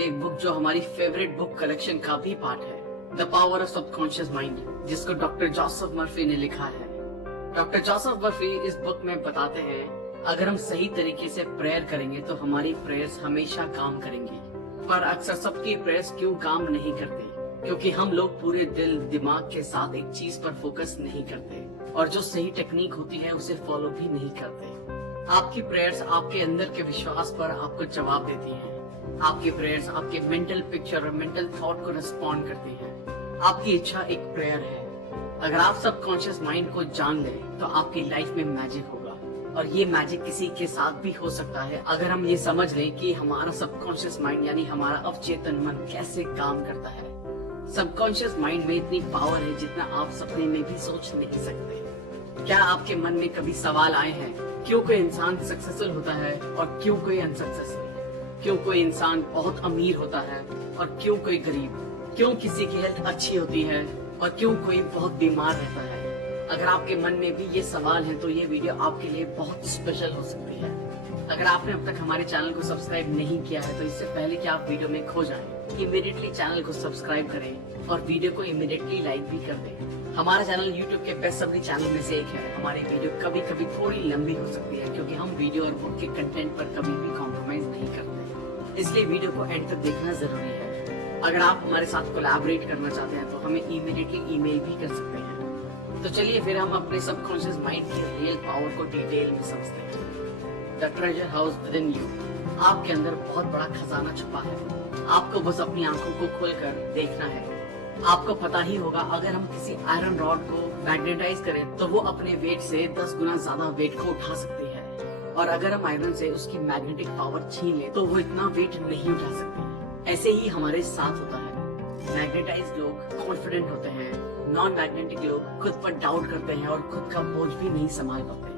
करेंगे एक बुक जो हमारी फेवरेट बुक कलेक्शन का भी पार्ट है, the power of subconscious mind, जिसको डॉक्टर जोसेफ मर्फी ने लिखा है। डॉक्टर जोसेफ मर्फी इस बुक में बताते हैं अगर हम सही तरीके से प्रेयर करेंगे तो हमारी प्रेयर्स हमेशा काम करेंगी। पर अक्सर सबकी प्रेयर्स क्यों काम नहीं करती? क्योंकि हम लोग पूरे दिल दिमाग के साथ एक चीज पर फोकस नहीं करते और जो सही टेक्निक होती है उसे फॉलो भी नहीं करते। आपकी प्रेयर्स आपके अंदर के विश्वास पर आपको जवाब देती हैं। आपकी प्रेयर्स आपके मेंटल पिक्चर और मेंटल थॉट को रिस्पॉन्ड करती हैं। आपकी इच्छा एक प्रेयर है। अगर आप सबकॉन्शियस माइंड को जान ले तो आपकी लाइफ में मैजिक होगा, और ये मैजिक किसी के साथ भी हो सकता है अगर हम ये समझ लें कि हमारा सबकॉन्शियस माइंड यानी हमारा अवचेतन मन कैसे काम करता है। सबकॉन्शियस माइंड में इतनी पावर है जितना आप सपने में भी सोच नहीं सकते। क्या आपके मन में कभी सवाल आए हैं क्यों कोई इंसान सक्सेसफुल होता है और क्यों कोई अनसक्सेसफुल? क्यों कोई इंसान बहुत अमीर होता है और क्यों कोई गरीब? क्यों किसी की हेल्थ अच्छी होती है और क्यों कोई बहुत बीमार रहता है? अगर आपके मन में भी ये सवाल है तो ये वीडियो आपके लिए बहुत स्पेशल हो सकती है। अगर आपने अब तक हमारे चैनल को सब्सक्राइब नहीं किया है तो इससे पहले कि आप वीडियो में खो जाएं, इमीडिएटली चैनल को सब्सक्राइब करें और वीडियो को इमीडिएटली लाइक भी कर दें। हमारा चैनल YouTube के बेस्ट सभी चैनल में से एक है। हमारी वीडियो कभी कभी थोड़ी लंबी हो सकती है क्योंकि हम वीडियो और बुक के कंटेंट पर कभी भी कॉम्प्रोमाइज नहीं करते, इसलिए वीडियो को एंड तक देखना जरूरी है। अगर आप हमारे साथ कोलैबोरेट करना चाहते हैं तो हमें इमीडिएटली ईमेल भी कर सकते हैं। तो चलिए फिर हम अपने सबकॉन्शियस माइंड की रियल पावर को डिटेल में समझते हैं। The treasure house with in you. आपके अंदर बहुत बड़ा खजाना छुपा है। आपको बस अपनी आंखों को खोलकर देखना है। आपको पता ही होगा अगर हम किसी आयरन रॉड को मैग्नेटाइज करें तो वो अपने वेट से 10 गुना ज्यादा वेट को उठा सकती है, और अगर हम आयरन से उसकी मैग्नेटिक पावर छीन ले तो वो इतना वेट नहीं उठा सकती। ऐसे ही हमारे साथ होता है। मैग्नेटाइज लोग कॉन्फिडेंट होते हैं, नॉन मैग्नेटिक लोग खुद पर डाउट करते हैं और खुद का बोझ भी नहीं संभाल पाते।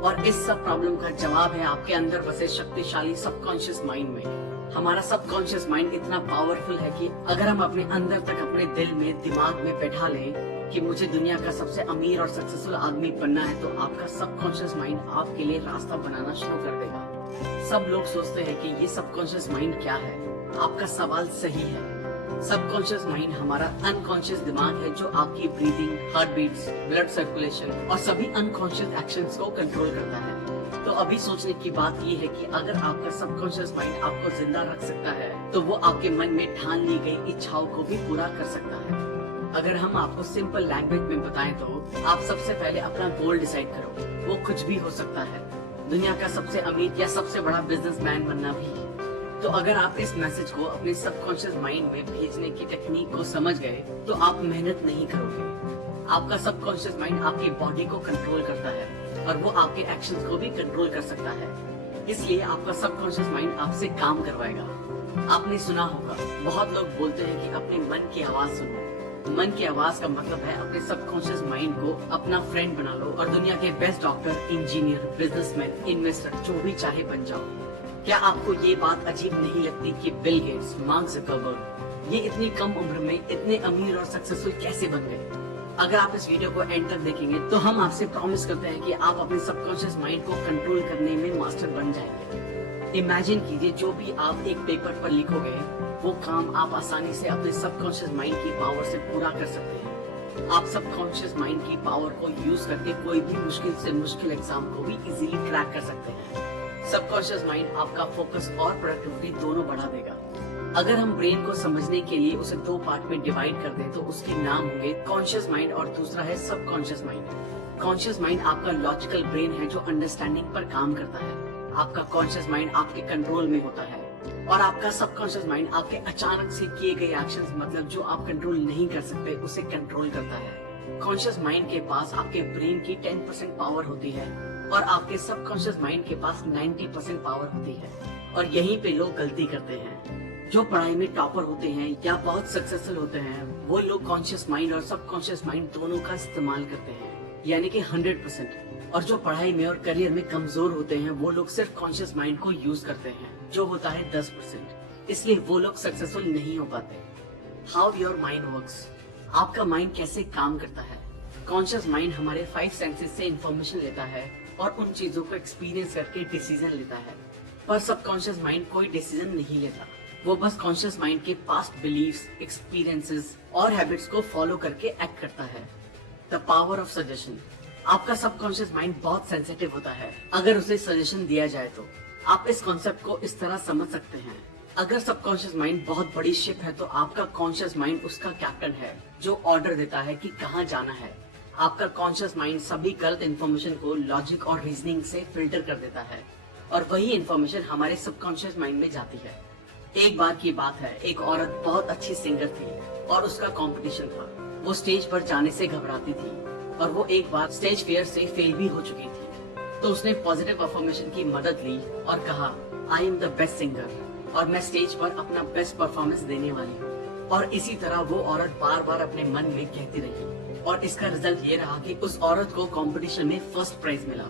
और इस सब प्रॉब्लम का जवाब है आपके अंदर बसे शक्तिशाली सबकॉन्शियस माइंड में। हमारा सबकॉन्शियस माइंड इतना पावरफुल है कि अगर हम अपने अंदर तक अपने दिल में दिमाग में बैठा लें कि मुझे दुनिया का सबसे अमीर और सक्सेसफुल आदमी बनना है तो आपका सबकॉन्शियस माइंड आपके लिए रास्ता बनाना शुरू कर देगा। सब लोग सोचते हैं कि ये सबकॉन्शियस माइंड क्या है। आपका सवाल सही है। सबकॉन्शियस माइंड हमारा अनकॉन्शियस दिमाग है जो आपकी breathing, heart beats, blood circulation और सभी अनकॉन्शियस एक्शंस को कंट्रोल करता है। तो अभी सोचने की बात ये है कि अगर आपका सबकॉन्शियस माइंड आपको जिंदा रख सकता है तो वो आपके मन में ठान ली गई इच्छाओं को भी पूरा कर सकता है। अगर हम आपको सिंपल लैंग्वेज में बताएं तो आप सबसे पहले अपना गोल डिसाइड करो। वो कुछ भी हो सकता है, दुनिया का सबसे अमीर या सबसे बड़ा बिजनेसमैन बनना भी। तो अगर आप इस मैसेज को अपने सबकॉन्शियस माइंड में भेजने की टेक्निक को समझ गए तो आप मेहनत नहीं करोगे। आपका सबकॉन्शियस माइंड आपकी बॉडी को कंट्रोल करता है और वो आपके एक्शंस को भी कंट्रोल कर सकता है। इसलिए आपका सबकॉन्शियस माइंड आपसे काम करवाएगा। आपने सुना होगा, बहुत लोग बोलते हैं कि अपने मन की आवाज सुनो। मन की आवाज का मतलब है अपने सबकॉन्शियस माइंड को अपना फ्रेंड बना लो और दुनिया के best doctor, engineer, businessman, investor जो भी चाहे बन जाओ। क्या आपको ये बात अजीब नहीं लगती कि बिल गेट्स, मार्क ज़करबर्ग ये इतनी कम उम्र में इतने अमीर और सक्सेसफुल कैसे बन गए? अगर आप इस वीडियो को एंड तक देखेंगे तो हम आपसे प्रॉमिस करते हैं कि आप अपने सबकॉन्शियस माइंड को कंट्रोल करने में मास्टर बन जाएंगे। इमेजिन कीजिए जो भी आप एक पेपर पर लिखोगे वो काम आप आसानी से अपने सबकॉन्शियस माइंड की पावर से पूरा कर सकते हैं। आप सबकॉन्शियस माइंड की पावर को यूज करके कोई भी मुश्किल से मुश्किल एग्जाम को भी इजीली क्रैक कर सकते हैं। सबकॉन्शियस माइंड आपका फोकस और प्रोडक्टिविटी दोनों बढ़ा देगा। अगर हम ब्रेन को समझने के लिए उसे 2 पार्ट में डिवाइड कर दें तो उसके नाम होंगे कॉन्शियस माइंड और दूसरा है सबकॉन्शियस माइंड। कॉन्शियस माइंड आपका लॉजिकल ब्रेन है जो अंडरस्टैंडिंग पर काम करता है। आपका कॉन्शियस माइंड आपके कंट्रोल में होता है और आपका सबकॉन्शियस माइंड आपके अचानक से किए गए एक्शंस, मतलब जो आप कंट्रोल नहीं कर सकते, उसे कंट्रोल करता है। कॉन्शियस माइंड के पास आपके ब्रेन की 10% पावर होती है और आपके सबकॉन्शियस माइंड के पास 90% पावर होती है। और यहीं पे लोग गलती करते हैं। जो पढ़ाई में टॉपर होते हैं या बहुत सक्सेसफुल होते हैं वो लोग कॉन्शियस माइंड और सबकॉन्शियस माइंड दोनों का इस्तेमाल करते हैं, यानी कि 100%। और जो पढ़ाई में और करियर में कमजोर होते हैं वो लोग सिर्फ कॉन्शियस माइंड को यूज करते हैं, जो होता है 10%। इसलिए वो लोग सक्सेसफुल नहीं हो पाते। How your mind works. आपका माइंड कैसे काम करता है? कॉन्शियस माइंड हमारे 5 सेंसेस से इंफॉर्मेशन लेता है और उन चीजों को एक्सपीरियंस करके डिसीजन लेता है, पर सबकॉन्शियस माइंड कोई डिसीजन नहीं लेता। वो बस कॉन्शियस माइंड के पास्ट बिलीफ्स, एक्सपीरियंसेस और हैबिट्स को फॉलो करके एक्ट करता है। The power of suggestion. आपका सबकॉन्शियस माइंड बहुत सेंसिटिव होता है। अगर उसे सजेशन दिया जाए तो आप इस कॉन्सेप्ट को इस तरह समझ सकते हैं। अगर सबकॉन्शियस माइंड बहुत बड़ी शिप है तो आपका कॉन्शियस माइंड उसका कैप्टन है जो ऑर्डर देता है कि कहाँ जाना है। आपका कॉन्शियस माइंड सभी गलत इन्फॉर्मेशन को लॉजिक और रीजनिंग से फिल्टर कर देता है और वही इन्फॉर्मेशन हमारे सबकॉन्शियस माइंड में जाती है। एक बार की बात है, एक औरत बहुत अच्छी सिंगर थी और उसका कंपटीशन था। वो स्टेज पर जाने से घबराती थी और वो एक बार स्टेज फियर से फेल भी हो चुकी थी। तो उसने पॉजिटिव अफर्मेशन की मदद ली और कहा, I am the best singer और मैं स्टेज पर अपना बेस्ट परफॉर्मेंस देने वाली हूँ। और इसी तरह वो औरत बार बार अपने मन में कहती रही और इसका रिजल्ट ये रहा कि उस औरत को कंपटीशन में फर्स्ट प्राइज मिला।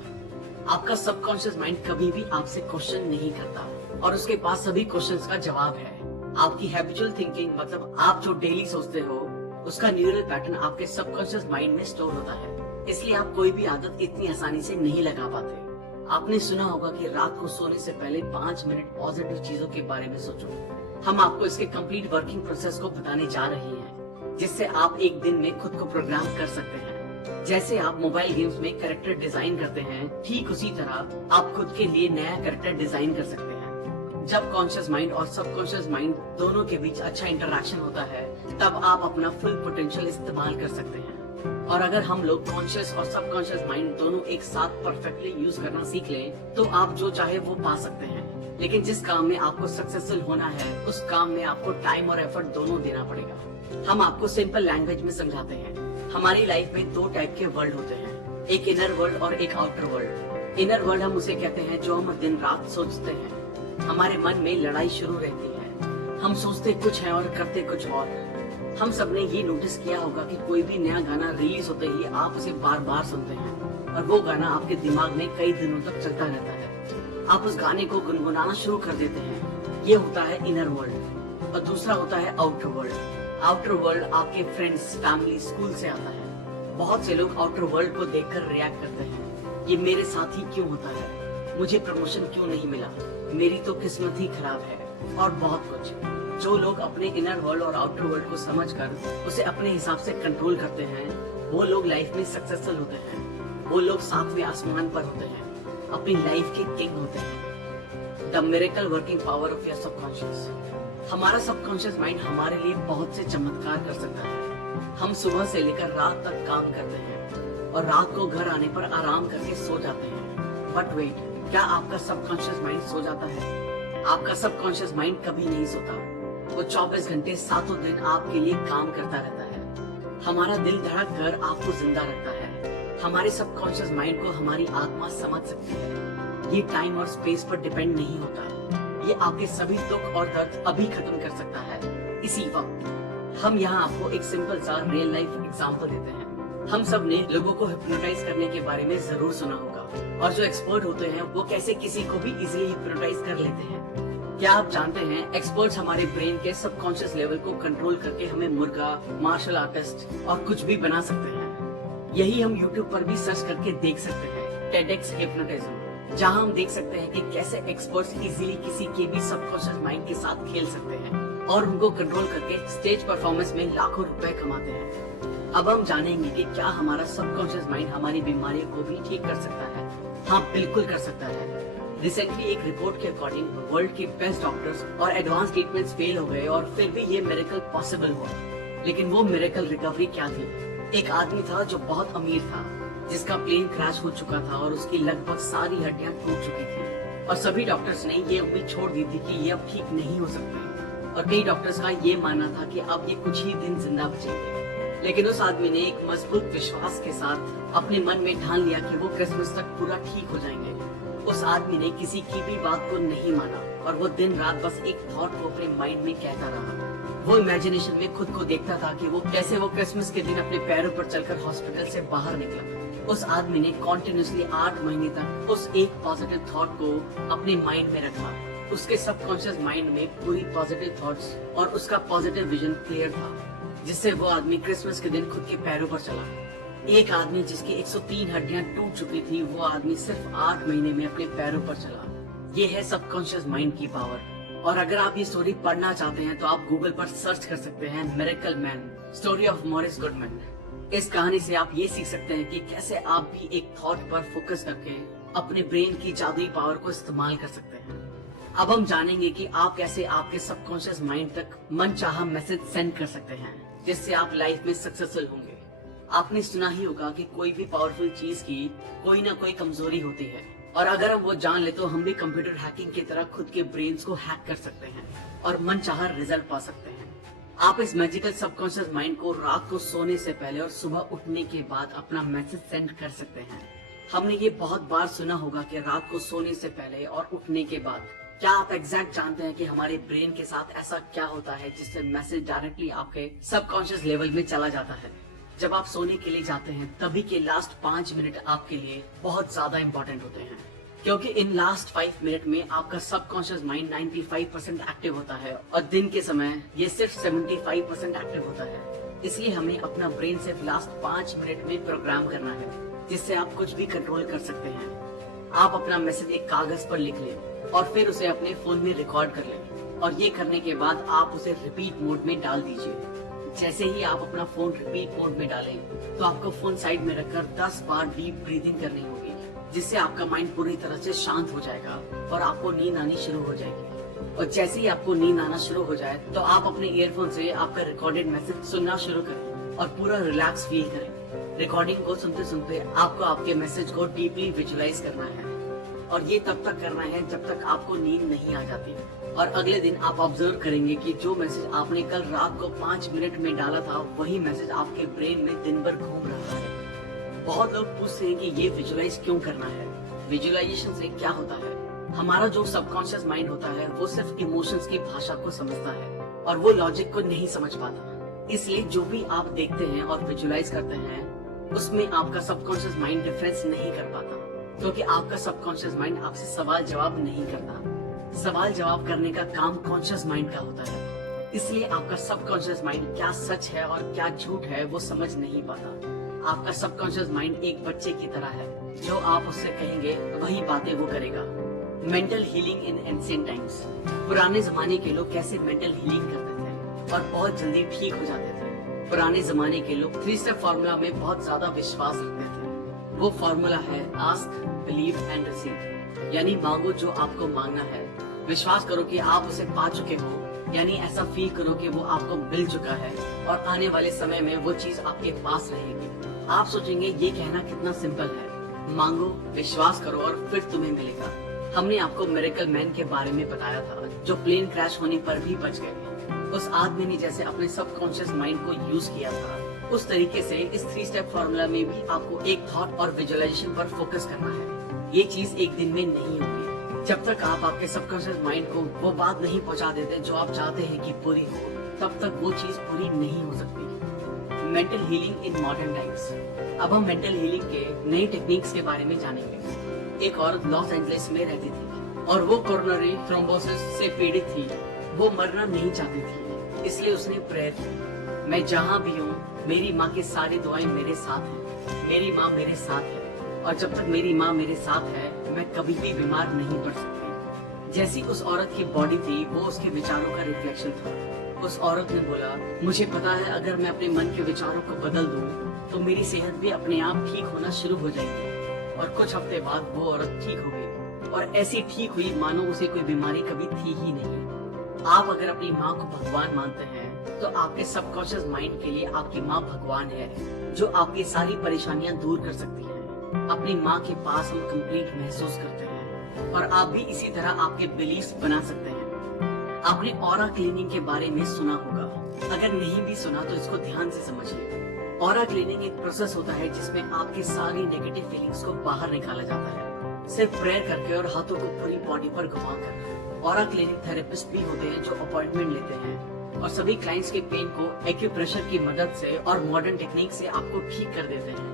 आपका सबकॉन्शियस माइंड कभी भी आपसे क्वेश्चन नहीं करता और उसके पास सभी क्वेश्चंस का जवाब है। आपकी हैबिचुअल थिंकिंग, मतलब आप जो डेली सोचते हो, उसका न्यूरल पैटर्न आपके सबकॉन्शियस माइंड में स्टोर होता है। इसलिए आप कोई भी आदत इतनी आसानी से नहीं लगा पाते। आपने सुना होगा कि रात को सोने से पहले 5 मिनट पॉजिटिव चीजों के बारे में सोचो। हम आपको इसके कंप्लीट वर्किंग प्रोसेस को बताने जा रहे हैं, जिससे आप एक दिन में खुद को प्रोग्राम कर सकते हैं। जैसे आप मोबाइल गेम्स में कैरेक्टर डिजाइन करते हैं, ठीक उसी तरह आप खुद के लिए नया कैरेक्टर डिजाइन कर सकते हैं। जब कॉन्शियस माइंड और सबकॉन्शियस माइंड दोनों के बीच अच्छा इंटरेक्शन होता है, तब आप अपना फुल पोटेंशियल इस्तेमाल कर सकते हैं। और अगर हम लोग कॉन्शियस और सबकॉन्शियस माइंड दोनों एक साथ परफेक्टली यूज करना सीख लें, तो आप जो चाहे वो पा सकते हैं। लेकिन जिस काम में आपको सक्सेसफुल होना है, उस काम में आपको टाइम और एफर्ट दोनों देना पड़ेगा। हम आपको सिंपल लैंग्वेज में समझाते हैं। हमारी लाइफ में 2 टाइप के वर्ल्ड होते हैं, एक इनर वर्ल्ड और एक आउटर वर्ल्ड। इनर वर्ल्ड हम उसे कहते हैं जो हम दिन रात सोचते हैं। हमारे मन में लड़ाई शुरू रहती है, हम सोचते कुछ है और करते कुछ और। हम सबने ये नोटिस किया होगा कि कोई भी नया गाना रिलीज होते ही आप उसे बार बार सुनते हैं और वो गाना आपके दिमाग में कई दिनों तक चलता रहता है। आप उस गाने को गुनगुनाना शुरू कर देते हैं। ये होता है इनर वर्ल्ड। और दूसरा होता है आउटर वर्ल्ड। आउटर वर्ल्ड आपके फ्रेंड्स, फैमिली, स्कूल से आता है। बहुत से लोग आउटर वर्ल्ड को देखकर रिएक्ट करते हैं, ये मेरे साथ ही क्यों होता है, मुझे प्रमोशन क्यों नहीं मिला, मेरी तो किस्मत ही खराब है, और बहुत कुछ। जो लोग अपने इनर वर्ल्ड और आउटर वर्ल्ड को समझकर उसे अपने हिसाब से कंट्रोल करते हैं, वो लोग लाइफ में सक्सेसफुल होते हैं। वो लोग 7वें आसमान पर होते हैं, अपनी लाइफ के किंग होते हैं। The miracle working power of your subconscious. हमारा सबकॉन्शियस माइंड हमारे लिए बहुत से चमत्कार कर सकता है। हम सुबह से लेकर रात तक काम करते हैं और रात को घर आने पर आराम करके सो जाते हैं। बट वेट, क्या आपका सबकॉन्शियस माइंड सो जाता है? आपका सबकॉन्शियस माइंड कभी नहीं सोता। वो 24 घंटे 7 दिन आपके लिए काम करता रहता है। हमारा दिल धड़क कर आपको जिंदा रखता है। हमारे सबकॉन्शियस माइंड को हमारी आत्मा समझ सकती है। ये टाइम और स्पेस पर डिपेंड नहीं होता। ये आपके सभी दुख और दर्द अभी खत्म कर सकता है, इसी वक्त। हम यहाँ आपको एक सिंपल सा रियल लाइफ एग्जांपल देते हैं। हम सब ने लोगों को हिप्नोटाइज करने के बारे में जरूर सुना होगा, और जो एक्सपर्ट होते हैं वो कैसे किसी को भी इजीली हिप्नोटाइज कर लेते हैं। क्या आप जानते हैं, एक्सपर्ट्स हमारे ब्रेन के सबकॉन्शियस लेवल को कंट्रोल करके हमें मुर्गा, मार्शल आर्टिस्ट और कुछ भी बना सकते हैं। यही हम YouTube पर भी सर्च करके देख सकते हैं, TEDx हिप्नोटिज्म, जहां हम देख सकते हैं कि कैसे एक्सपर्ट्स इजीली किसी के भी सबकॉन्शियस माइंड के साथ खेल सकते हैं और उनको कंट्रोल करके स्टेज परफॉर्मेंस में लाखों रुपए कमाते हैं। अब हम जानेंगे कि क्या हमारा सबकॉन्शियस माइंड हमारी बीमारियों को भी ठीक कर सकता है। हाँ, बिल्कुल कर सकता है। रिसेंटली एक रिपोर्ट के अकॉर्डिंग वर्ल्ड के बेस्ट डॉक्टर्स और एडवांस ट्रीटमेंट्स फेल हो गए और फिर भी ये मिरेकल पॉसिबल हुआ। लेकिन वो मिरेकल रिकवरी क्या थी? एक आदमी था जो बहुत अमीर था, जिसका प्लेन क्रैश हो चुका था और उसकी लगभग सारी हड्डियां टूट चुकी थी और सभी डॉक्टर्स ने ये उम्मीद छोड़ दी थी कि ये अब ठीक नहीं हो सकते और कई डॉक्टर्स का ये मानना था कि अब ये कुछ ही दिन जिंदा बचेंगे। लेकिन उस आदमी ने एक मजबूत विश्वास के साथ अपने मन में ठान लिया कि वो क्रिसमस तक पूरा ठीक हो जाएंगे। उस आदमी ने किसी की भी बात को नहीं माना और वो दिन रात बस एक थॉट को अपने माइंड में कहता रहा। वो इमेजिनेशन में खुद को देखता था कि वो कैसे वो क्रिसमस के दिन अपने पैरों पर चलकर हॉस्पिटल से बाहर निकला। उस आदमी ने कॉन्टिन्यूसली 8 महीने तक उस एक पॉजिटिव थॉट को अपने माइंड में रखा। उसके सबकॉन्शियस माइंड में पूरी पॉजिटिव थॉट्स और उसका पॉजिटिव विजन क्लियर था, जिससे वो आदमी क्रिसमस के दिन खुद के पैरों पर चला। एक आदमी जिसकी 103 हड्डियां टूट चुकी थी, वो आदमी सिर्फ 8 महीने में अपने पैरों पर चला। ये है सबकॉन्शियस माइंड की पावर। और अगर आप ये स्टोरी पढ़ना चाहते हैं तो आप गूगल पर सर्च कर सकते हैं miracle man story of Morris Goodman. इस कहानी से आप ये सीख सकते हैं कि कैसे आप भी एक थॉट पर फोकस करके अपने ब्रेन की जादुई पावर को इस्तेमाल कर सकते हैं। अब हम जानेंगे कि आप कैसे आपके सबकॉन्शियस माइंड तक मनचाहा मैसेज सेंड कर सकते हैं जिससे आप लाइफ में सक्सेसफुल होंगे। आपने सुना ही होगा कि कोई भी पावरफुल चीज की कोई ना कोई कमजोरी होती है, और अगर हम वो जान ले तो हम भी कंप्यूटर हैकिंग की तरह खुद के ब्रेन्स को हैक कर सकते हैं और मनचाहा रिजल्ट पा सकते हैं। आप इस मैजिकल सबकॉन्शियस माइंड को रात को सोने से पहले और सुबह उठने के बाद अपना मैसेज सेंड कर सकते हैं। हमने ये बहुत बार सुना होगा कि रात को सोने से पहले और उठने के बाद। क्या आप एग्जैक्ट जानते हैं कि हमारे ब्रेन के साथ ऐसा क्या होता है जिससे मैसेज डायरेक्टली आपके सबकॉन्शियस लेवल में चला जाता है? जब आप सोने के लिए जाते हैं तभी के लास्ट 5 मिनट आपके लिए बहुत ज्यादा इम्पोर्टेंट होते हैं, क्योंकि इन लास्ट 5 मिनट में आपका सबकॉन्शियस माइंड 95% एक्टिव होता है और दिन के समय ये सिर्फ 75% एक्टिव होता है। इसलिए हमें अपना ब्रेन सिर्फ लास्ट 5 मिनट में प्रोग्राम करना है, जिससे आप कुछ भी कंट्रोल कर सकते हैं। आप अपना मैसेज एक कागज पर लिख लें और फिर उसे अपने फोन में रिकॉर्ड कर लें, और ये करने के बाद आप उसे रिपीट मोड में डाल दीजिए। जैसे ही आप अपना फोन रिपीट मोड में डालें तो आपको फोन साइड में रखकर 10 बार डीप ब्रीदिंग करनी होगी, जिससे आपका माइंड पूरी तरह से शांत हो जाएगा और आपको नींद आनी शुरू हो जाएगी। और जैसे ही आपको नींद आना शुरू हो जाए तो आप अपने ईयरफोन से आपका रिकॉर्डेड मैसेज सुनना शुरू करें और पूरा रिलैक्स फील करें। रिकॉर्डिंग को सुनते सुनते आपको आपके मैसेज को डीपली विजुअलाइज करना है, और ये तब तक करना है जब तक आपको नींद नहीं आ जाती। और अगले दिन आप ऑब्जर्व करेंगे कि जो मैसेज आपने कल रात को 5 मिनट में डाला था वही मैसेज आपके ब्रेन में दिन भर घूम रहा है। बहुत लोग पूछते हैं कि ये विजुअलाइज क्यों करना है, विजुअलाइजेशन से क्या होता है? हमारा जो सबकॉन्शियस माइंड होता है वो सिर्फ इमोशंस की भाषा को समझता है और वो लॉजिक को नहीं समझ पाता। इसलिए जो भी आप देखते हैं और विजुअलाइज करते हैं उसमें आपका सबकॉन्शियस माइंड डिफरेंस नहीं कर पाता, क्योंकि आपका सबकॉन्शियस माइंड आपसे सवाल जवाब नहीं करता। सवाल जवाब करने का काम कॉन्शियस माइंड का होता है। इसलिए आपका सबकॉन्शियस माइंड क्या सच है और क्या झूठ है वो समझ नहीं पाता। आपका सबकॉन्शियस माइंड एक बच्चे की तरह है, जो आप उससे कहेंगे वही बातें वो करेगा। Mental healing in ancient times. पुराने जमाने के लोग कैसे मेंटल हीलिंग करते थे और बहुत जल्दी ठीक हो जाते थे। पुराने जमाने के लोग 3 स्टेप फॉर्मूला में बहुत ज्यादा विश्वास रखते थे। वो फॉर्मूला है आस्क, बिलीव एंड रिसीव, यानी मांगो जो आपको मांगना है, विश्वास करो कि आप उसे पा चुके हो, यानी ऐसा फील करो कि वो आपको मिल चुका है और आने वाले समय में वो चीज आपके पास रहेगी। आप सोचेंगे ये कहना कितना सिंपल है, मांगो, विश्वास करो और फिर तुम्हें मिलेगा। हमने आपको मिरेकल मैन के बारे में बताया था, जो प्लेन क्रैश होने पर भी बच गए। उस आदमी ने जैसे अपने सबकॉन्शियस माइंड को यूज किया था, उस तरीके से इस 3 स्टेप फॉर्मूला में भी आपको एक थॉट और विजुअलाइजेशन पर फोकस करना है। ये चीज एक दिन में नहीं होगी। जब तक आप आपके सबकॉन्शियस माइंड को वो बात नहीं पहुंचा देते जो आप चाहते हैं कि पूरी हो, तब तक वो चीज पूरी नहीं हो सकती। Mental healing in modern times. अब हम मेंटल हीलिंग के नए टेक्निक्स के बारे में जानेंगे। एक औरत लॉस एंजलिस में रहती थी और वो कोरोनरी थ्रोम्बोसिस से पीड़ित थी। वो मरना नहीं चाहती थी, इसलिए उसने प्रेयर की, मैं जहाँ भी हूँ मेरी माँ की सारी दुआएं मेरे साथ हैं, मेरी माँ मेरे साथ है, और जब तक मेरी माँ मेरे साथ है मैं कभी भी बीमार नहीं पड़ सकती। जैसी उस औरत की बॉडी थी वो उसके विचारों का रिफ्लेक्शन था। उस औरत ने बोला, मुझे पता है अगर मैं अपने मन के विचारों को बदल दूं तो मेरी सेहत भी अपने आप ठीक होना शुरू हो जाएगी। और कुछ हफ्ते बाद वो औरत ठीक हो गई और ऐसी ठीक हुई मानो उसे कोई बीमारी कभी थी ही नहीं। आप अगर अपनी माँ को भगवान मानते हैं तो आपके सबकॉन्शियस माइंड के लिए आपकी माँ भगवान है, जो आपकी सारी परेशानियां दूर कर सकती है। अपनी माँ के पास हम कंप्लीट महसूस करते हैं, और आप भी इसी तरह आपके बिलीफ्स बना सकते हैं। आपने ऑरा क्लीनिंग के बारे में सुना होगा, अगर नहीं भी सुना तो इसको ध्यान से समझिए। ऑरा क्लीनिंग एक प्रोसेस होता है जिसमें आपकी सारी नेगेटिव फीलिंग्स को बाहर निकाला जाता है, सिर्फ प्रेयर करके और हाथों को पूरी बॉडी पर घुमाकर। ऑरा क्लीनिंग थेरेपिस्ट भी होते हैं जो अपॉइंटमेंट लेते हैं और सभी क्लाइंट्स के पेन को एक्यूप्रेशर की मदद से और मॉडर्न टेक्निक से आपको ठीक कर देते हैं।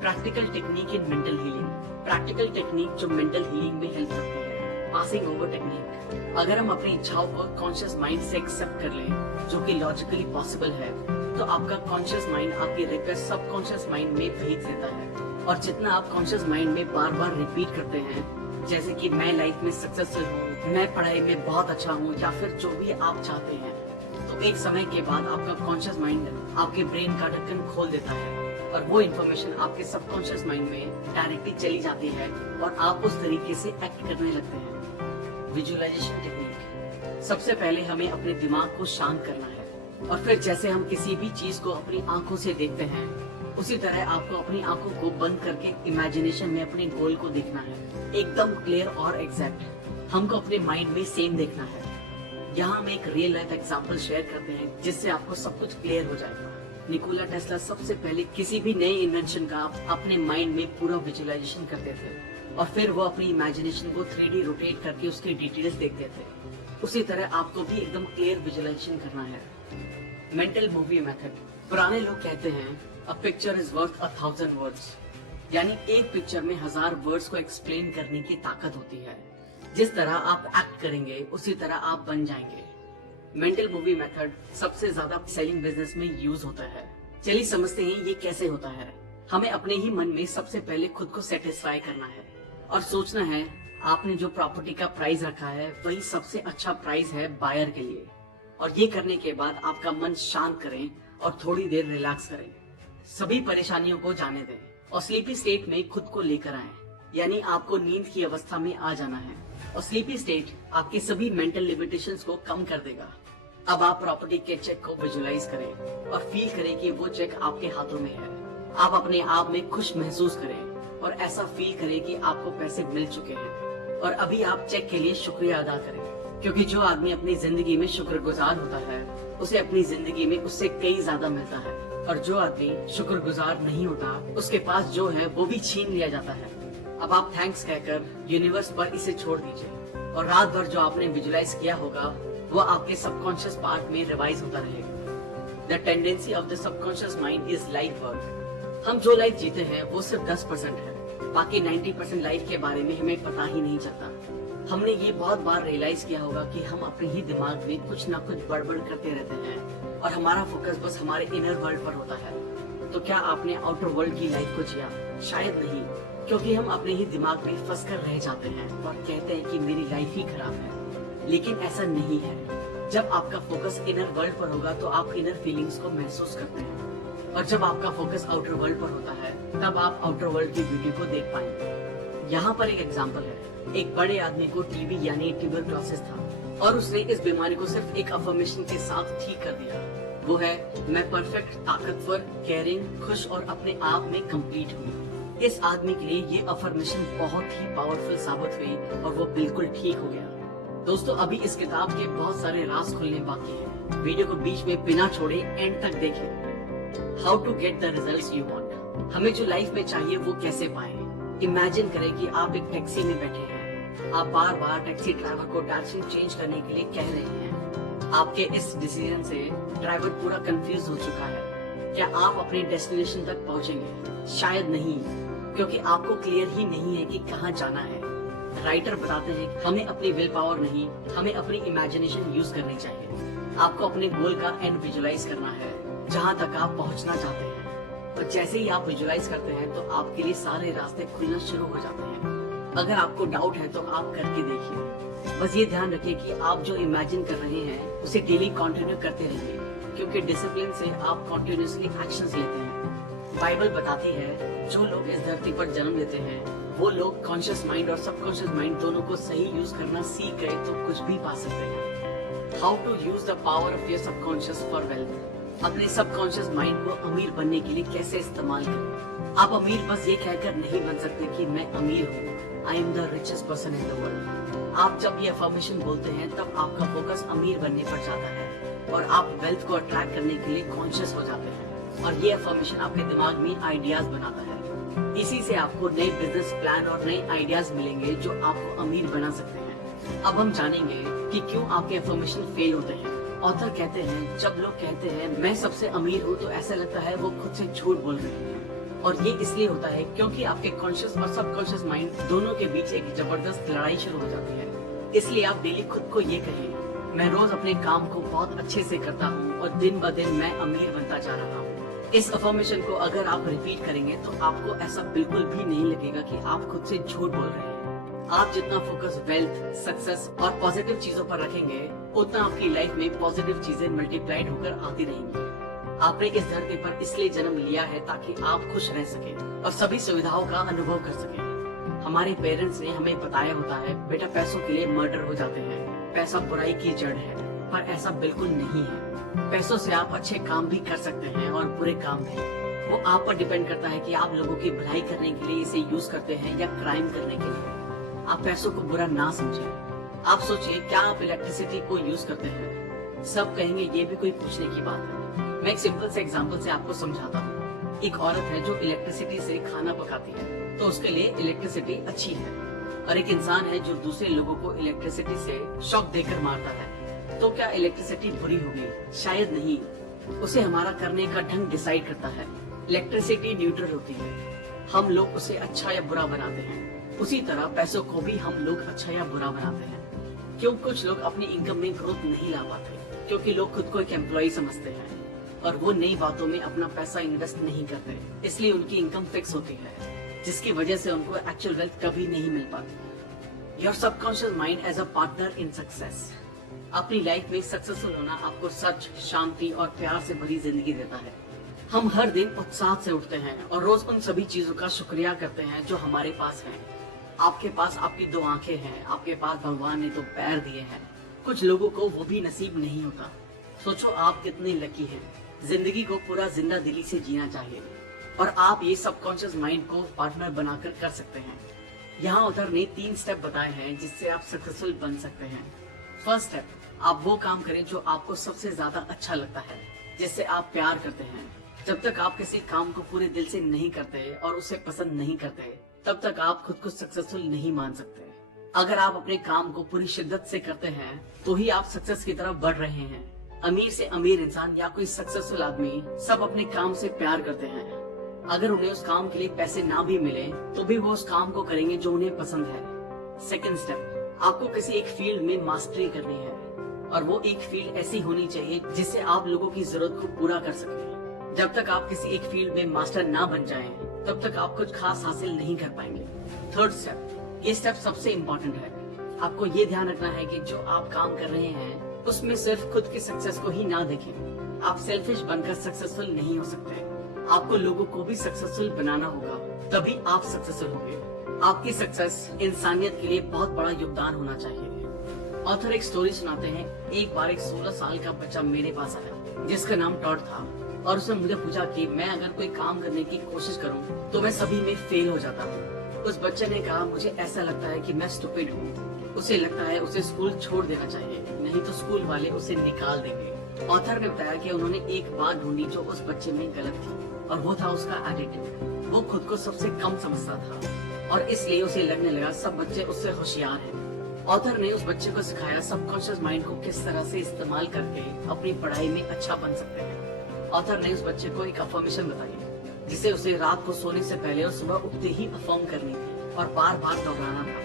Practical technique in mental healing. Practical technique जो मेंटल हीलिंग में हेल्प करती है। Passing over technique. अगर हम अपनी इच्छाओं को कॉन्शियस माइंड से एक्सेप्ट कर लें, जो कि लॉजिकली पॉसिबल है, तो आपका कॉन्शियस माइंड आपकी रिक्वेस्ट सबकॉन्शियस माइंड में भेज देता है। और जितना आप कॉन्शियस माइंड में बार बार रिपीट करते हैं, जैसे कि मैं लाइफ में सक्सेसफुल हूँ, मैं पढ़ाई में बहुत अच्छा हूँ या फिर जो भी आप चाहते हैं, तो एक समय के बाद आपका कॉन्शियस माइंड आपके ब्रेन का ढक्कन खोल देता है और वो इन्फॉर्मेशन आपके सबकॉन्शियस माइंड में डायरेक्टली चली जाती है और आप उस तरीके से एक्ट करने लगते हैं। Visualisation technique. सबसे पहले हमें अपने दिमाग को शांत करना है और फिर जैसे हम किसी भी चीज को अपनी आंखों से देखते हैं, उसी तरह आपको अपनी आंखों को बंद करके इमेजिनेशन में अपने गोल को देखना है, एकदम क्लियर और एग्जैक्ट। हमको अपने माइंड में सेम देखना है। यहाँ हम एक रियल लाइफ एग्जांपल शेयर करते हैं जिससे आपको सब कुछ क्लियर हो जाएगा। निकोला टेस्ला सबसे पहले किसी भी नए इन्वेंशन का अपने माइंड में पूरा विजुअलाइजेशन करते थे और फिर वो अपनी इमेजिनेशन को 3D रोटेट करके उसकी डिटेल्स देखते थे। उसी तरह आपको भी एकदम क्लियर विजुअलाइजेशन करना है। Mental movie method. पुराने लोग कहते हैं a picture is worth 1000 words, यानी एक पिक्चर में 1000 वर्ड्स को एक्सप्लेन करने की ताकत होती है। जिस तरह आप एक्ट करेंगे उसी तरह आप बन जाएंगे। मेंटल मूवी मेथड सबसे ज्यादा सेलिंग बिजनेस में यूज होता है। चलिए समझते हैं ये कैसे होता है। हमें अपने ही मन में सबसे पहले खुद को सेटिस्फाई करना है और सोचना है आपने जो प्रॉपर्टी का प्राइस रखा है वही सबसे अच्छा प्राइस है बायर के लिए। और ये करने के बाद आपका मन शांत करें और थोड़ी देर रिलैक्स करें, सभी परेशानियों को जाने दें और स्लीपी स्टेट में खुद को लेकर आए, यानी आपको नींद की अवस्था में आ जाना है। और स्लीपी स्टेट आपके सभी मेंटल लिमिटेशंस को कम कर देगा। अब आप प्रॉपर्टी के चेक को विजुअलाइज करें और फील करें कि वो चेक आपके हाथों में है। आप अपने आप में खुश महसूस करें और ऐसा फील करें कि आपको पैसे मिल चुके हैं और अभी आप चेक के लिए शुक्रिया अदा करें, क्योंकि जो आदमी अपनी जिंदगी में शुक्रगुजार होता है उसे अपनी जिंदगी में उससे कई ज्यादा मिलता है, और जो आदमी शुक्रगुजार नहीं होता उसके पास जो है वो भी छीन लिया जाता है। अब आप थैंक्स कहकर यूनिवर्स पर इसे छोड़ दीजिए और रात भर जो आपने विजुअलाइज किया होगा वो आपके सबकॉन्शियस पार्ट में रिवाइज होता रहेगा। The tendency of the subconscious mind is life work. हम जो लाइफ जीते हैं वो सिर्फ 10% है, बाकी 90% लाइफ के बारे में हमें पता ही नहीं चलता। हमने ये बहुत बार रियलाइज किया होगा कि हम अपने ही दिमाग में कुछ ना कुछ बड़बड़ करते रहते हैं और हमारा फोकस बस हमारे इनर वर्ल्ड पर होता है। तो क्या आपने आउटर वर्ल्ड की लाइफ को जिया? शायद नहीं, क्योंकि हम अपने ही दिमाग में फंस कर रह जाते हैं और कहते हैं कि मेरी लाइफ ही खराब है। लेकिन ऐसा नहीं है। जब आपका फोकस इनर वर्ल्ड पर होगा तो आप इनर फीलिंग्स को महसूस करते हैं, और जब आपका फोकस आउटर वर्ल्ड पर होता है तब आप आउटर वर्ल्ड की ब्यूटी को देख पाएंगे। यहाँ पर एक एग्जांपल है। एक बड़े आदमी को टीबी यानी ट्यूबरक्लोसिस था और उसने इस बीमारी को सिर्फ एक अफर्मेशन के साथ ठीक कर दिया। वो है, मैं परफेक्ट, ताकतवर, केयरिंग, खुश और अपने आप में कंप्लीट हूँ। इस आदमी के लिए ये अफर्मेशन बहुत ही पावरफुल साबित हुई और वो बिल्कुल ठीक हो गया। दोस्तों, अभी इस किताब के बहुत सारे राज खुलने बाकी हैं। वीडियो को बीच में बिना छोड़े एंड तक देखें। How to get the results you want. हमें जो लाइफ में चाहिए वो कैसे पाएं। इमेजिन करें कि आप एक टैक्सी में बैठे हैं। आप बार बार टैक्सी ड्राइवर को डायरेक्शन चेंज करने के लिए कह रहे हैं। आपके इस डिसीजन से ड्राइवर पूरा कंफ्यूज हो चुका है। क्या आप अपने डेस्टिनेशन तक पहुंचेंगे? शायद नहीं, क्योंकि आपको क्लियर ही नहीं है कि कहाँ जाना है। राइटर बताते हैं हमें अपनी विल पावर नहीं, हमें अपनी इमेजिनेशन यूज करनी चाहिए। आपको अपने गोल का एंड विजुअलाइज करना है, जहाँ तक आप पहुँचना चाहते हैं। और जैसे ही आप विजुअलाइज करते हैं तो आपके लिए सारे रास्ते खुलना शुरू हो जाते हैं। अगर आपको डाउट है तो आप करके देखिए। बस ये ध्यान रखिए कि आप जो इमेजिन कर रहे हैं उसे डेली कंटिन्यू करते रहिए, क्योंकि डिसिप्लिन से आप कंटिन्यूअसली एक्शंस लेते हैं। बाइबल बताती है जो लोग इस धरती पर जन्म लेते हैं वो लोग कॉन्शियस माइंड और सबकॉन्शियस माइंड दोनों को सही यूज करना सीख गए तो कुछ भी पा सकते हैं। How to use the power of your subconscious for wealth. अपने सबकॉन्शियस माइंड को अमीर बनने के लिए कैसे इस्तेमाल करें। आप अमीर बस ये कहकर नहीं बन सकते कि मैं अमीर हूँ, I am the richest person in the world. आप जब ये अफर्मेशन बोलते हैं तब आपका फोकस अमीर बनने पर जाता है और आप वेल्थ को अट्रैक्ट करने के लिए कॉन्शियस हो जाते हैं, और ये अफर्मेशन आपके दिमाग में आइडियाज बनाता है। इसी से आपको नए बिजनेस प्लान और नए आइडियाज मिलेंगे जो आपको अमीर बना सकते हैं। अब हम जानेंगे कि क्यों आपके अफर्मेशन फेल होते हैं। ऑथर कहते हैं जब लोग कहते हैं मैं सबसे अमीर हूँ तो ऐसा लगता है वो खुद से झूठ बोल रहे हैं, और ये इसलिए होता है क्योंकि आपके कॉन्शियस और सबकॉन्शियस माइंड दोनों के बीच एक जबरदस्त लड़ाई शुरू हो जाती है। इसलिए आप डेली खुद को ये कहें, मैं रोज अपने काम को बहुत अच्छे से करता हूँ और दिन ब दिन मैं अमीर बनता जा रहा हूँ। इस अफर्मेशन को अगर आप रिपीट करेंगे तो आपको ऐसा बिल्कुल भी नहीं लगेगा कि आप खुद से झूठ बोल रहे हैं। आप जितना फोकस वेल्थ, सक्सेस और पॉजिटिव चीजों पर रखेंगे, उतना आपकी लाइफ में पॉजिटिव चीजें मल्टीप्लाइड होकर आती रहेंगी। आपने इस धरती पर इसलिए जन्म लिया है ताकि आप खुश रह सके और सभी सुविधाओं का अनुभव कर सके। हमारे पेरेंट्स ने हमें बताया होता है, बेटा पैसों के लिए मर्डर हो जाते हैं, पैसा बुराई की जड़ है, पर ऐसा बिल्कुल नहीं है। पैसों से आप अच्छे काम भी कर सकते हैं और बुरे काम भी। वो आप पर डिपेंड करता है कि आप लोगों की भलाई करने के लिए इसे यूज करते हैं या क्राइम करने के लिए। आप पैसों को बुरा ना समझें। आप सोचिए, क्या आप इलेक्ट्रिसिटी को यूज करते हैं? सब कहेंगे ये भी कोई पूछने की बात है। मैं एक सिंपल से एग्जांपल से आपको समझाता हूँ। एक औरत है जो इलेक्ट्रिसिटी से खाना पकाती है, तो उसके लिए इलेक्ट्रिसिटी अच्छी है। और एक इंसान है जो दूसरे लोगों को इलेक्ट्रिसिटी से शॉक देकर मारता है, तो क्या इलेक्ट्रिसिटी बुरी होगी? शायद नहीं। उसे हमारा करने का ढंग डिसाइड करता है। इलेक्ट्रिसिटी न्यूट्रल होती है, हम लोग उसे अच्छा या बुरा बनाते हैं। उसी तरह पैसों को भी हम लोग अच्छा या बुरा बनाते हैं। क्यों कुछ लोग अपनी इनकम में ग्रोथ नहीं ला पाते? क्योंकि लोग खुद को एक एम्प्लॉय समझते हैं और वो नई बातों में अपना पैसा इन्वेस्ट नहीं करते, इसलिए उनकी इनकम फिक्स होती है, जिसकी वजह से उनको एक्चुअल वेल्थ कभी नहीं मिल पाती। Your subconscious mind as a partner in success. अपनी लाइफ में सक्सेसफुल होना आपको सच, शांति और प्यार से भरी जिंदगी देता है। हम हर दिन उत्साह से उठते हैं और रोज उन सभी चीजों का शुक्रिया करते हैं जो हमारे पास है। आपके पास आपकी 2 आंखें हैं, आपके पास भगवान ने 2 पैर दिए हैं। कुछ लोगों को वो भी नसीब नहीं होता। सोचो आप कितने लकी हैं। जिंदगी को पूरा जिंदा दिली से जीना चाहिए और आप ये सबकॉन्शियस माइंड को पार्टनर बनाकर कर सकते हैं। यहाँ ऑथर ने 3 स्टेप बताए हैं जिससे आप सक्सेसफुल बन सकते हैं। फर्स्ट स्टेप, आप वो काम करें जो आपको सबसे ज्यादा अच्छा लगता है, जिससे आप प्यार करते हैं। जब तक आप किसी काम को पूरे दिल से नहीं करते और उसे पसंद नहीं करते, तब तक आप खुद को सक्सेसफुल नहीं मान सकते। अगर आप अपने काम को पूरी शिद्दत से करते हैं, तो ही आप सक्सेस की तरफ बढ़ रहे हैं। अमीर से अमीर इंसान या कोई सक्सेसफुल आदमी सब अपने काम से प्यार करते हैं। अगर उन्हें उस काम के लिए पैसे ना भी मिले, तो भी वो उस काम को करेंगे जो उन्हें पसंद है। सेकंड स्टेप, आपको किसी एक फील्ड में मास्टरी करनी है और वो एक फील्ड ऐसी होनी चाहिए जिससे आप लोगों की जरूरत को पूरा कर सकें। जब तक आप किसी एक फील्ड में मास्टर ना बन जाएं, तब तक आप कुछ खास हासिल नहीं कर पाएंगे। थर्ड स्टेप, ये स्टेप सबसे इम्पोर्टेंट है। आपको ये ध्यान रखना है कि जो आप काम कर रहे हैं उसमें सिर्फ खुद की सक्सेस को ही ना देखें। आप सेल्फिश बनकर सक्सेसफुल नहीं हो सकते। आपको लोगों को भी सक्सेसफुल बनाना होगा, तभी आप सक्सेसफुल होंगे। आपकी सक्सेस इंसानियत के लिए बहुत बड़ा योगदान होना चाहिए। ऑथर एक स्टोरी सुनाते हैं। एक बार एक 16 साल का बच्चा मेरे पास आया जिसका नाम टॉड था और उसने मुझे पूछा कि मैं अगर कोई काम करने की कोशिश करूं तो मैं सभी में फेल हो जाता हूं। उस बच्चे ने कहा, मुझे ऐसा लगता है कि मैं स्टूपिड हूं। उसे लगता है उसे स्कूल छोड़ देना चाहिए, नहीं तो स्कूल वाले उसे निकाल देंगे। ऑथर ने बताया कि उन्होंने एक बात ढूंढी जो उस बच्चे में गलत थी और वो था उसका एटीट्यूड। वो खुद को सबसे कम समझता था और इसलिए उसे लगने लगा सब बच्चे उससे होशियार हैं। ऑथर ने उस बच्चे को सिखाया सबकॉन्शियस माइंड को किस तरह से इस्तेमाल करके अपनी पढ़ाई में अच्छा बन सकते हैं। ऑथर ने उस बच्चे को एक अफर्मेशन बताई जिसे उसे रात को सोने से पहले और सुबह उठते ही अफर्म करनी थी और बार बार दोहराना था।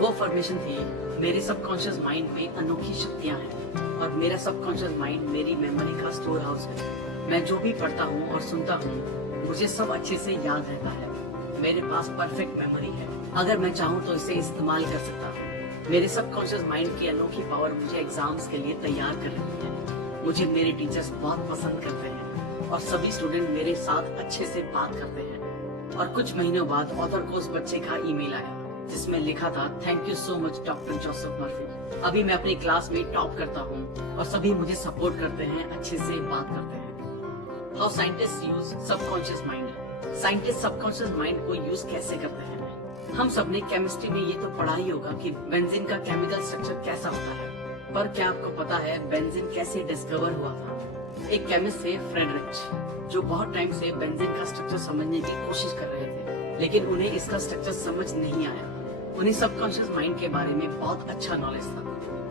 वो अफर्मेशन थी, मेरे सबकॉन्शियस माइंड में अनोखी शक्तियां हैं और मेरा सबकॉन्शियस माइंड मेरी मेमोरी का स्टोर हाउस है। मैं जो भी पढ़ता हूँ और सुनता हूँ मुझे सब अच्छे से याद रहता है। मेरे पास परफेक्ट मेमोरी है। अगर मैं चाहूँ तो इसे इस्तेमाल कर सकता हूँ। मेरे सबकॉन्शियस माइंड की अनोखी पावर मुझे एग्जाम्स के लिए तैयार कर रही है। मुझे मेरे टीचर्स बहुत पसंद करते हैं और सभी स्टूडेंट मेरे साथ अच्छे से बात करते हैं। और कुछ महीनों बाद ऑथर को उस बच्चे का ईमेल आया जिसमें लिखा था, thank you so much doctor Joseph Murphy. अभी मैं अपनी क्लास में टॉप करता हूँ और सभी मुझे सपोर्ट करते हैं, अच्छे से बात करते हैं। How scientist use subconscious mind. Scientist subconscious mind को यूज कैसे करते हैं? हम सबने केमिस्ट्री में ये तो पढ़ा ही होगा कि बेंजीन का केमिकल स्ट्रक्चर कैसा होता है, पर क्या आपको पता है बेंजीन कैसे डिस्कवर हुआ था? एक केमिस्ट थे फ्रेडरिच, जो बहुत टाइम से बेंजीन का स्ट्रक्चर समझने की कोशिश कर रहे थे, लेकिन उन्हें इसका स्ट्रक्चर समझ नहीं आया। उन्हें सबकॉन्शियस माइंड के बारे में बहुत अच्छा नॉलेज था,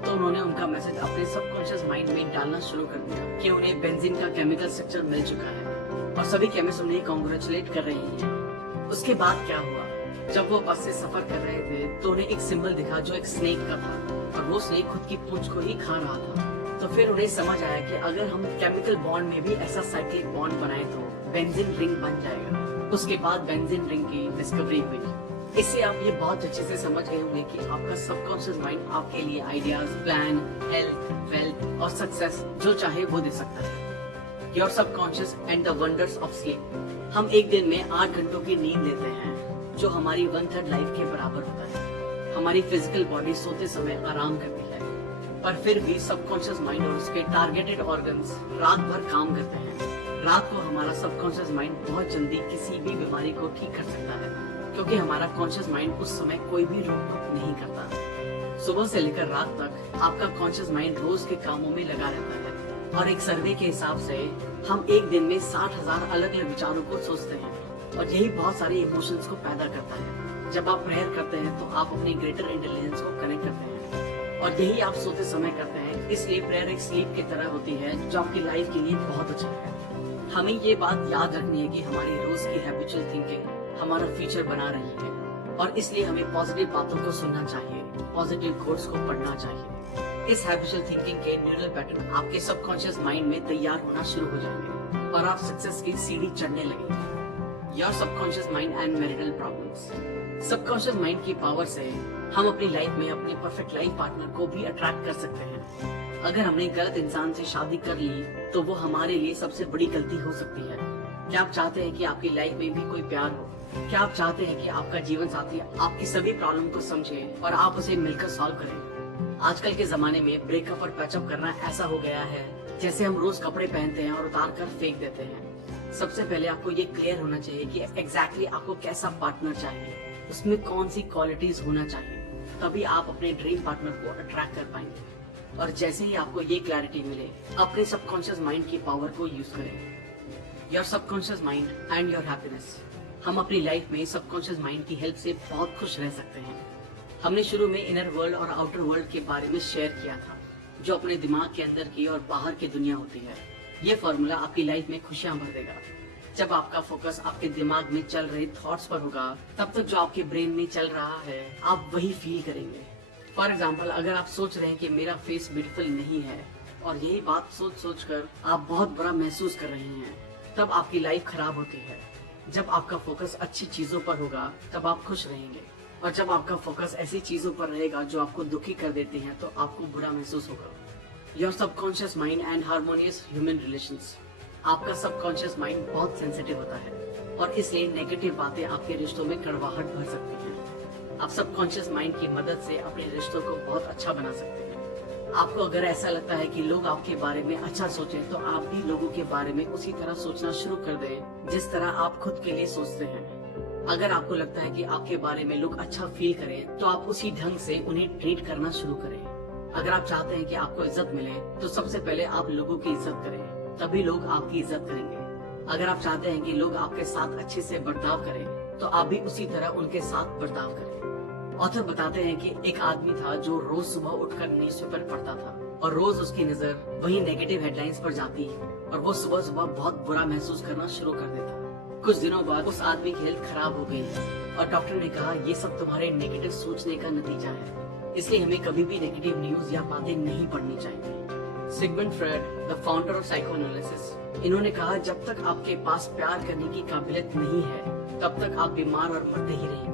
तो उन्होंने उनका मैसेज अपने सबकॉन्शियस माइंड में डालना शुरू कर दिया कि उन्हें बेंजीन का केमिकल स्ट्रक्चर मिल चुका है और सभी केमिस्ट उन्हें कांग्रेचुलेट कर रहे हैं। उसके बाद क्या हुआ, जब वो बस से सफर कर रहे थे तो उन्हें एक सिंबल दिखा जो एक स्नेक का था और वो स्नेक खुद की पूंछ को ही खा रहा था। तो फिर उन्हें समझ आया कि अगर हम केमिकल बॉन्ड में भी ऐसा साइक्लिक बॉन्ड बनाए तो बेंजीन रिंग बन जाएगा। उसके बाद बेंजीन रिंग की डिस्कवरी हुई। इससे आप ये बहुत अच्छे से समझ गए होंगे कि आपका सबकॉन्शियस माइंड आपके लिए आइडियाज, प्लान, हेल्थ, वेल्थ और सक्सेस जो चाहे वो दे सकता है। Your subconscious and the wonders of sleep. हम एक दिन में 8 घंटों की नींद लेते हैं, जो हमारी 1/3 लाइफ के बराबर होता है। हमारी फिजिकल बॉडी सोते समय आराम करती है, पर फिर भी सबकॉन्शियस माइंड और उसके टारगेटेड ऑर्गन्स रात भर काम करते हैं। रात को हमारा सबकॉन्शियस माइंड बहुत जल्दी किसी भी बीमारी को ठीक कर सकता है, क्योंकि हमारा कॉन्शियस माइंड उस समय कोई भी रोक टोक नहीं करता। सुबह से लेकर रात तक आपका कॉन्शियस माइंड रोज के कामों में लगा रहता है, और एक सर्वे के हिसाब से हम एक दिन में 60,000 अलग अलग विचारों को सोचते हैं, और यही बहुत सारे इमोशंस को पैदा करता है। जब आप प्रेयर करते हैं तो आप अपनी ग्रेटर इंटेलिजेंस को कनेक्ट करते हैं, और यही आप सोते समय करते हैं। इसलिए प्रेयर एक स्लीप की तरह होती है, जो आपकी लाइफ के लिए बहुत अच्छा है। हमें ये बात याद रखनी है कि हमारी रोज की हैबिचुअल थिंकिंग हमारा फ्यूचर बना रही है, और इसलिए हमें पॉजिटिव बातों को सुनना चाहिए, पॉजिटिव कोट्स को पढ़ना चाहिए। इस हैबिचुअल थिंकिंग के न्यूरल पैटर्न आपके सबकॉन्शियस माइंड में तैयार होना शुरू हो जाएंगे, और आप सक्सेस की सीढ़ी चढ़ने लगेंगे। Your subconscious mind and marital problems. Subconscious mind की पावर से हम अपनी लाइफ में अपने परफेक्ट लाइफ पार्टनर को भी अट्रैक्ट कर सकते हैं। अगर हमने गलत इंसान से शादी कर ली तो वो हमारे लिए सबसे बड़ी गलती हो सकती है। क्या आप चाहते हैं कि आपकी लाइफ में भी कोई प्यार हो? क्या आप चाहते हैं कि आपका जीवन साथी आपकी सभी प्रॉब्लम को समझे और आप उसे मिलकर सॉल्व करें? आजकल के जमाने में ब्रेकअप और पैचअप करना ऐसा हो गया है जैसे हम रोज कपड़े पहनते हैं और उतार कर फेंक देते हैं। सबसे पहले आपको ये क्लियर होना चाहिए कि एग्जैक्टली आपको कैसा पार्टनर चाहिए, उसमें कौन सी क्वालिटीज होना चाहिए, तभी आप अपने ड्रीम पार्टनर को अट्रैक्ट कर पाएंगे। और जैसे ही आपको ये क्लैरिटी मिले, अपने सबकॉन्शियस माइंड की पावर को यूज करें। Your subconscious mind and your happiness. हम अपनी लाइफ में सबकॉन्शियस माइंड की हेल्प से बहुत खुश रह सकते हैं। हमने शुरू में इनर वर्ल्ड और आउटर वर्ल्ड के बारे में शेयर किया था, जो अपने दिमाग के अंदर की और बाहर की दुनिया होती है। ये फॉर्मूला आपकी लाइफ में खुशियां भर देगा। जब आपका फोकस आपके दिमाग में चल रहे थॉट्स पर होगा, तब तक जो आपके ब्रेन में चल रहा है आप वही फील करेंगे। फॉर एग्जाम्पल, अगर आप सोच रहे हैं कि मेरा फेस ब्यूटीफुल नहीं है, और यही बात सोच सोच कर आप बहुत बुरा महसूस कर रहे हैं, तब आपकी लाइफ खराब होती है। जब आपका फोकस अच्छी चीजों पर होगा तब आप खुश रहेंगे, और जब आपका फोकस ऐसी चीजों पर रहेगा जो आपको दुखी कर देती हैं, तो आपको बुरा महसूस होगा। Your subconscious mind and harmonious human relations. आपका सबकॉन्शियस माइंड बहुत सेंसिटिव होता है, और इसलिए नेगेटिव बातें आपके रिश्तों में कड़वाहट भर सकती हैं। आप सबकॉन्शियस माइंड की मदद से अपने रिश्तों को बहुत अच्छा बना सकते हैं। आपको अगर ऐसा लगता है कि लोग आपके बारे में अच्छा सोचें, तो आप भी लोगों के बारे में उसी तरह सोचना शुरू कर दें जिस तरह आप खुद के लिए सोचते हैं। अगर आपको लगता है कि आपके बारे में लोग अच्छा फील करें, तो आप उसी ढंग से उन्हें ट्रीट करना शुरू करें। अगर आप चाहते हैं कि आपको इज्जत मिले, तो सबसे पहले आप लोगों की इज्जत करें, तभी लोग आपकी इज्जत करेंगे। अगर आप चाहते हैं कि लोग आपके साथ अच्छे से बर्ताव करें, तो आप भी उसी तरह उनके साथ बर्ताव करें। ऑथर बताते हैं कि एक आदमी था जो रोज सुबह उठकर न्यूज़पेपर पढ़ता था, और रोज उसकी नजर वही नेगेटिव हेडलाइंस पर जाती, और वो सुबह सुबह बहुत बुरा महसूस करना शुरू कर देता। कुछ दिनों बाद उस आदमी की हेल्थ खराब हो गई, और डॉक्टर ने कहा ये सब तुम्हारे नेगेटिव सोचने का नतीजा है, इसलिए हमें कभी भी नेगेटिव न्यूज या बातें नहीं पढ़नी चाहिए। Sigmund Freud, the founder of psychoanalysis, इन्होंने कहा जब तक आपके पास प्यार करने की काबिलियत नहीं है, तब तक आप बीमार और मरते ही रहेंगे।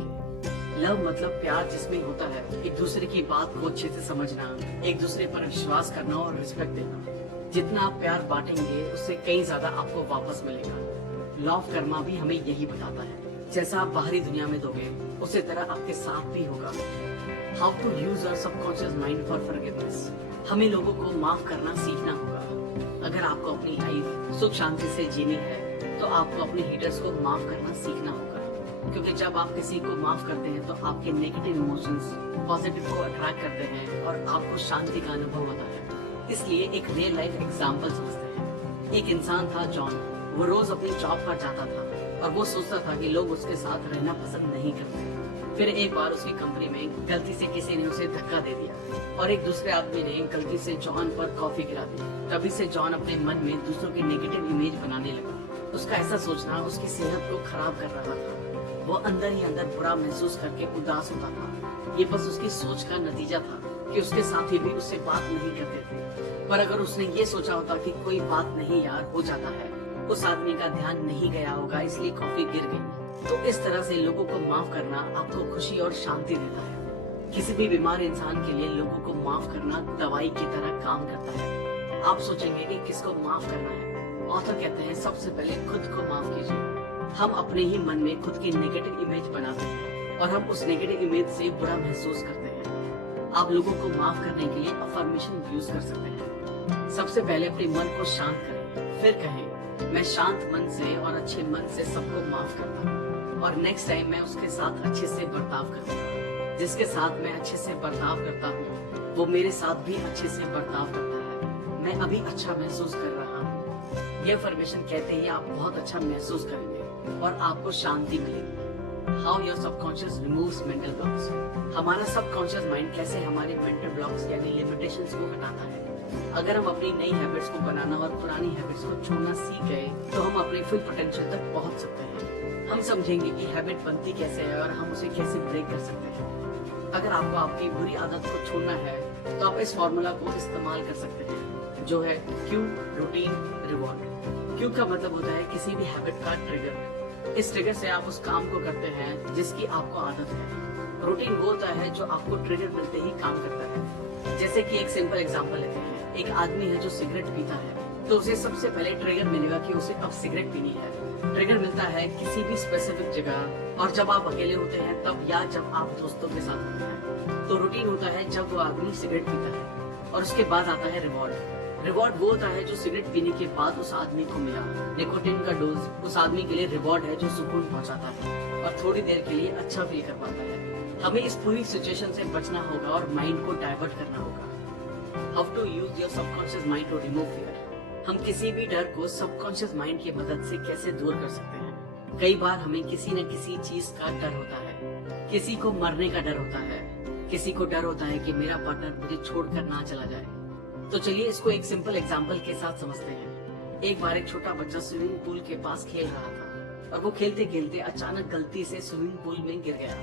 लव मतलब प्यार, जिसमें होता है एक दूसरे की बात को अच्छे से समझना, एक दूसरे पर विश्वास करना और रिस्पेक्ट देना। जितना आप प्यार बांटेंगे, उससे कई ज्यादा आपको वापस मिलेगा। लॉ ऑफ कर्मा भी हमें यही बताता है, जैसा आप बाहरी दुनिया में दोगे, उसी तरह आपके साथ भी होगा। How to use our subconscious mind for forgiveness. हमें लोगों को माफ करना सीखना होगा। अगर आपको अपनी लाइफ सुख शांति से जीनी है, तो आपको अपने हेटर्स को माफ करना सीखना होगा, क्योंकि जब आप किसी को माफ करते हैं तो आपके नेगेटिव इमोशंस पॉजिटिव को अट्रैक्ट करते हैं, और आपको शांति का अनुभव होता है। इसलिए एक रियल लाइफ एग्जांपल समझते हैं। एक इंसान था जॉन। वो रोज अपनी जॉब पर जाता था, और वो सोचता था कि लोग उसके साथ रहना पसंद नहीं करते। फिर एक बार उसकी कंपनी में गलती से किसी ने उसे धक्का दे दिया, और एक दूसरे आदमी ने गलती से जॉन पर कॉफी गिरा दी। तभी से जॉन अपने मन में दूसरों की नेगेटिव इमेज बनाने लगा। उसका ऐसा सोचना उसकी सेहत को खराब कर रहा था। वो अंदर ही अंदर बुरा महसूस करके उदास होता था। ये बस उसकी सोच का नतीजा था कि उसके साथी भी उससे बात नहीं करते थे। पर अगर उसने ये सोचा होता कि कोई बात नहीं यार, हो जाता है, उस आदमी का ध्यान नहीं गया होगा, इसलिए कॉफी गिर गई। तो इस तरह से लोगों को माफ करना आपको खुशी और शांति देता है। किसी भी बीमार इंसान के लिए लोगों को माफ करना दवाई की तरह काम करता है। आप सोचेंगे कि किसको माफ करना है। ऑथर कहते हैं सबसे पहले खुद को माफ कीजिए। हम अपने ही मन में खुद की नेगेटिव इमेज बनाते हैं और हम उस नेगेटिव इमेज से बुरा महसूस करते हैं। आप लोगों को माफ करने के लिए अफर्मेशन यूज कर सकते हैं। सबसे पहले अपने मन को शांत करें, फिर कहें मैं शांत मन से और अच्छे मन से सबको माफ करता हूँ और नेक्स्ट टाइम मैं उसके साथ अच्छे से बर्ताव करूंगा। जिसके साथ मैं अच्छे से बर्ताव करता हूँ वो मेरे साथ भी अच्छे से बर्ताव करता है। मैं अभी अच्छा महसूस कर रहा हूँ। ये अफर्मेशन कहते ही आप बहुत अच्छा महसूस करेंगे और आपको शांति मिलेगी। How your subconscious removes mental blocks. हमारा सबकॉन्शियस माइंड कैसे हमारे मेंटल ब्लॉक्स यानी लिमिटेशंस को हटाता है। अगर हम अपनी नई हैबिट्स को बनाना और पुरानी हैबिट्स को छोड़ना सीख गए तो हम अपने फुल पोटेंशियल तक पहुंच सकते हैं। हम समझेंगे कि हैबिट बनती कैसे है और हम उसे कैसे ब्रेक कर सकते हैं। अगर आपको आपकी बुरी आदत को छोड़ना है तो आप इस फॉर्मूला को इस्तेमाल कर सकते हैं, जो है क्यू, रूटीन, रिवॉर्ड। क्यू का मतलब होता है किसी भी हैबिट का ट्रिगर। इस ट्रिगर से आप उस काम को करते हैं जिसकी आपको आदत है। रूटीन वो होता है जो आपको ट्रिगर मिलते ही काम करता है। जैसे कि एक सिंपल एग्जांपल लेते हैं। एक आदमी है जो सिगरेट पीता है तो उसे सबसे पहले ट्रिगर मिलेगा कि उसे अब सिगरेट पीनी है। ट्रिगर मिलता है किसी भी स्पेसिफिक जगह और जब आप अकेले होते हैं तब या जब आप दोस्तों के साथ होते हैं। तो रूटीन होता है जब वो आदमी सिगरेट पीता है। और उसके बाद आता है रिवॉर्ड। रिवॉर्ड वो होता है जो सिगरेट पीने के बाद उस आदमी को मिला। निकोटीन का डोज उस आदमी के लिए रिवॉर्ड है जो सुकून पहुंचाता है और थोड़ी देर के लिए अच्छा फील कर पाता है। हमें इस पूरी सिचुएशन से बचना होगा और माइंड को डाइवर्ट करना होगा। How to use your subconscious mind to remove fear. हम किसी भी डर को सबकॉन्शियस माइंड की मदद से कैसे दूर कर सकते हैं। कई बार हमें किसी न किसी चीज का डर होता है। किसी को मरने का डर होता है, किसी को डर होता है कि मेरा पार्टनर मुझे छोड़कर ना चला जाए। तो चलिए इसको एक सिंपल एग्जांपल के साथ समझते हैं। एक बार एक छोटा बच्चा स्विमिंग पूल के पास खेल रहा था और वो खेलते खेलते अचानक गलती से स्विमिंग पूल में गिर गया।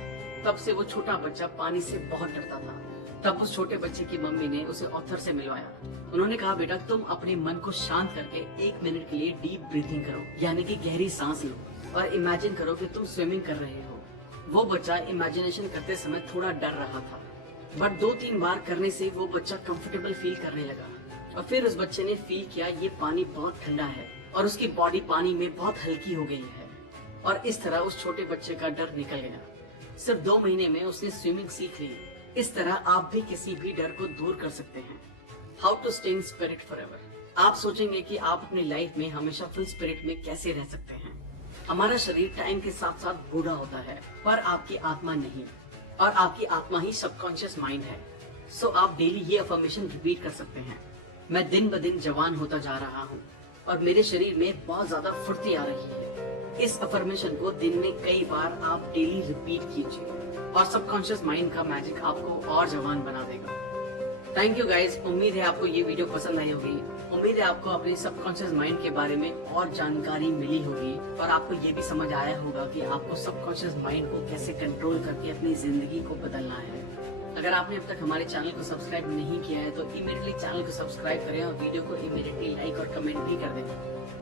तब से वो छोटा बच्चा पानी से बहुत डरता था। तब उस छोटे बच्चे की मम्मी ने उसे ऑथर से मिलवाया। उन्होंने कहा बेटा तुम अपने मन को शांत करके 1 मिनट के लिए डीप ब्रीथिंग करो, यानी कि गहरी सांस लो और इमेजिन करो कि तुम स्विमिंग कर रहे हो। वो बच्चा इमेजिनेशन करते समय थोड़ा डर रहा था, बट 2-3 बार करने से वो बच्चा कंफर्टेबल फील करने लगा और फिर उस बच्चे ने फील किया ये पानी बहुत ठंडा है और उसकी बॉडी पानी में बहुत हल्की हो गई है और इस तरह उस छोटे बच्चे का डर निकल गया। सिर्फ 2 महीने में उसने स्विमिंग सीख ली। इस तरह आप भी किसी भी डर को दूर कर सकते हैं। How to stay in spirit forever. आप सोचेंगे कि आप अपनी लाइफ में हमेशा फुल स्पिरिट में कैसे रह सकते हैं। हमारा शरीर टाइम के साथ साथ बूढ़ा होता है पर आपकी आत्मा नहीं, और आपकी आत्मा ही सबकॉन्शियस माइंड है। सो आप डेली ये अफर्मेशन रिपीट कर सकते हैं। मैं दिन ब दिन जवान होता जा रहा हूँ और मेरे शरीर में बहुत ज्यादा फुर्ती आ रही है। इस अफर्मेशन को दिन में कई बार आप डेली रिपीट कीजिए और सबकॉन्शियस माइंड का मैजिक आपको और जवान बना देगा। Thank you guys. उम्मीद है आपको ये वीडियो पसंद आई होगी। उम्मीद है आपको अपने सबकॉन्शियस माइंड के बारे में और जानकारी मिली होगी और आपको ये भी समझ आया होगा कि आपको सबकॉन्शियस माइंड को कैसे कंट्रोल करके अपनी जिंदगी को बदलना है। अगर आपने अब तक हमारे चैनल को सब्सक्राइब नहीं किया है तो इमीडिएटली चैनल को सब्सक्राइब करें और वीडियो को इमीडिएटली लाइक और कमेंट भी कर दें।